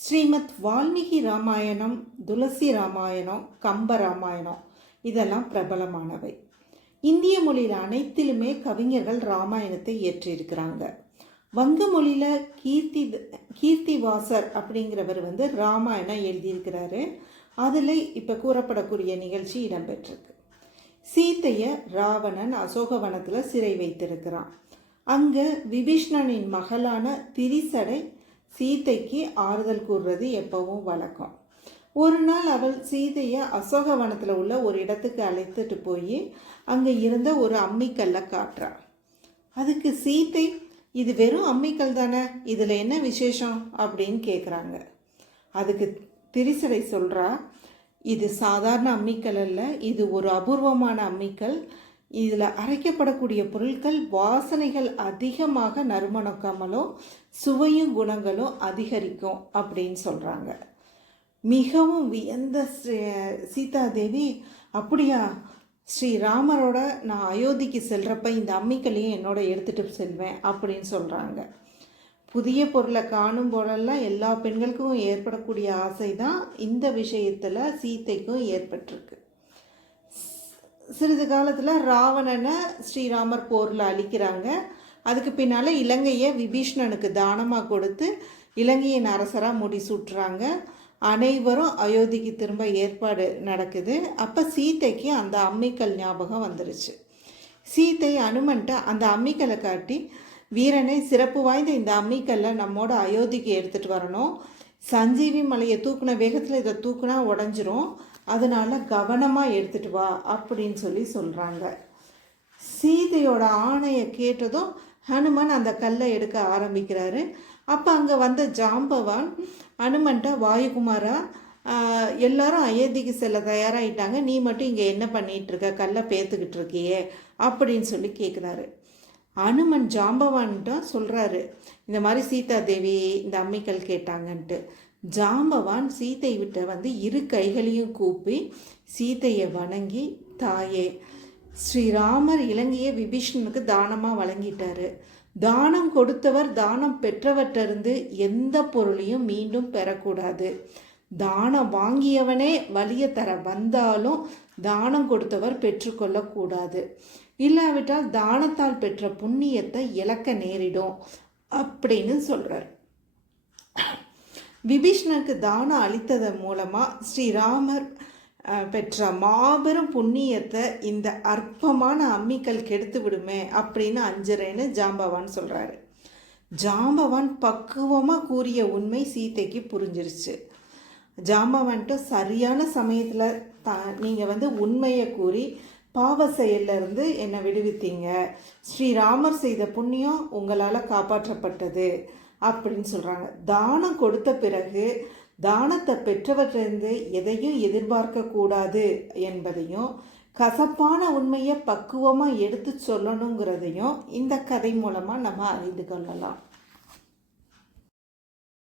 ஸ்ரீமத் வால்மீகி ராமாயணம் துளசி ராமாயணம் கம்ப ராமாயணம் இதெல்லாம் பிரபலமானவை. இந்திய மொழியில் அனைத்திலுமே கவிஞர்கள் ராமாயணத்தை இயற்றியிருக்கிறாங்க. வங்க மொழியில் கீர்த்தி கீர்த்திவாசர் அப்படிங்கிறவர் வந்து ராமாயணம் எழுதியிருக்கிறாரு. அதில் இப்போ கூறப்படக்கூடிய நிகழ்ச்சி இடம்பெற்றிருக்கு. சீத்தையை ராவணன் அசோகவனத்தில் சிறை வைத்திருக்கிறான். அங்கே விபீஷ்ணனின் மகளான திரிசடை சீதைக்கு ஆறுதல் கூறுறது எப்பவும் வழக்கம். ஒரு நாள் அவள் சீதையை அசோகவனத்தில் உள்ள ஒரு இடத்துக்கு அழைத்துட்டு போய் அங்கே இருந்த ஒரு அம்மிக்கல்லை காட்டுறாள் அதுக்கு சீத்தை இது வெறும் அம்மிக்கல் தானே இதில் என்ன விசேஷம்? அப்படின்னு கேட்குறாங்க அதுக்கு திரிசடை சொல்கிறா இது சாதாரண அம்மிக்கல் அல்ல இது ஒரு அபூர்வமான அம்மிக்கல் இதில் அரைக்கப்படக்கூடிய பொருட்கள் வாசனைகள் அதிகமாக நறுமணக்காமலும் சுவையும் குணங்களும் அதிகரிக்கும் அப்படின்னு சொல்கிறாங்க மிகவும் வியந்த சீதாதேவி அப்படியா? ஸ்ரீராமரோட நான் அயோத்திக்கு செல்கிறப்ப இந்த அம்மிக்கல்லையும் என்னோட எடுத்துகிட்டு செல்வேன் அப்படின்னு சொல்கிறாங்க புதிய பொருளை காணும் போலெல்லாம் எல்லா பெண்களுக்கும் ஏற்படக்கூடிய ஆசை தான் இந்த விஷயத்தில் சீத்தைக்கும் ஏற்பட்டிருக்கு. சிறிது காலத்தில் ராவணனை ஸ்ரீராமர் போரில் அழிக்கிறாங்க. அதுக்கு பின்னால் இலங்கையை விபீஷ்ணனுக்கு தானமாக கொடுத்து இலங்கையின் அரசராக முடிசூட்டுறாங்க. அனைவரும் அயோத்திக்கு திரும்ப ஏற்பாடு நடக்குது. அப்போ சீத்தைக்கு அந்த அம்மிக்கல் ஞாபகம் வந்துருச்சு. சீத்தை அனுமன்ட்டு அந்த அம்மிக்கலை காட்டி வீரனை சிறப்பு வாய்ந்த இந்த அம்மிக்கல்லை நம்மோட அயோத்திக்கு எடுத்துகிட்டு வரணும். சஞ்சீவி மலையை தூக்குன வேகத்தில் இதை தூக்குனா உடஞ்சிரும். அதனால் கவனமாக எடுத்துகிட்டு வா அப்படின்னு சொல்லி சொல்கிறாங்க சீதையோட ஆணையை கேட்டதும் ஹனுமன் அந்த கல்லை எடுக்க ஆரம்பிக்கிறாரு. அப்போ அங்கே வந்த ஜாம்பவான் ஹனுமன்ட்ட வாயுகுமாரா எல்லாரும் அயோத்திக்கு செல்ல தயாராகிட்டாங்க நீ மட்டும் இங்கே என்ன பண்ணிகிட்டு இருக்க? கல்லை பேத்துக்கிட்டு இருக்கியே அப்படின்னு சொல்லி கேட்குறாரு அனுமன் ஜாம்பவான்ட்டு சொல்கிறாரு இந்த மாதிரி சீதா தேவி இந்த அம்மிக்கல் கேட்டாங்கன்ட்டு. ஜாம்பவான் சீத்தை விட்ட வந்து இரு கைகளையும் கூப்பி சீத்தையை வணங்கி தாயே ஸ்ரீராமர் இலங்கையை விபீஷணனுக்கு தானமாக வழங்கிட்டாரு? தானம் கொடுத்தவர் தானம் பெற்றவற்றிருந்து எந்த பொருளையும் மீண்டும் பெறக்கூடாது. தானம் வாங்கியவனே வலிய தர வந்தாலும் தானம் கொடுத்தவர் பெற்றுக்கொள்ளக்கூடாது இல்லாவிட்டால் தானத்தால் பெற்ற புண்ணியத்தை இழக்க நேரிடும் அப்படின்னு சொல்கிறார் விபீஷ்ணனுக்கு தானம் அளித்ததன் மூலமாக ஸ்ரீராமர் பெற்ற மாபெரும் புண்ணியத்தை இந்த அற்பமான அம்மிக்கல் கெடுத்து விடுமே அப்படின்னு அஞ்சுறேன்னு ஜாம்பவான் சொல்கிறாரு ஜாம்பவான் பக்குவமாக கூறிய உண்மை சீத்தைக்கு புரிஞ்சிருச்சு. ஜாம்பவான்ட்டு சரியான சமயத்தில் த நீங்கள் வந்து உண்மையை கூறி பாவ செயலிருந்து என்னை விடுவித்தீங்க. ஸ்ரீராமர் செய்த புண்ணியம் உங்களால் காப்பாற்றப்பட்டது. அப்படின்னு சொல்கிறாங்க தானம் கொடுத்த பிறகு தானத்தை பெற்றவற்றிலிருந்து எதையும் எதிர்பார்க்கக்கூடாது என்பதையும் கசப்பான உண்மையை பக்குவமாக எடுத்து சொல்லணுங்கிறதையும் இந்த கதை மூலமாக நம்ம அறிந்து கொள்ளலாம்.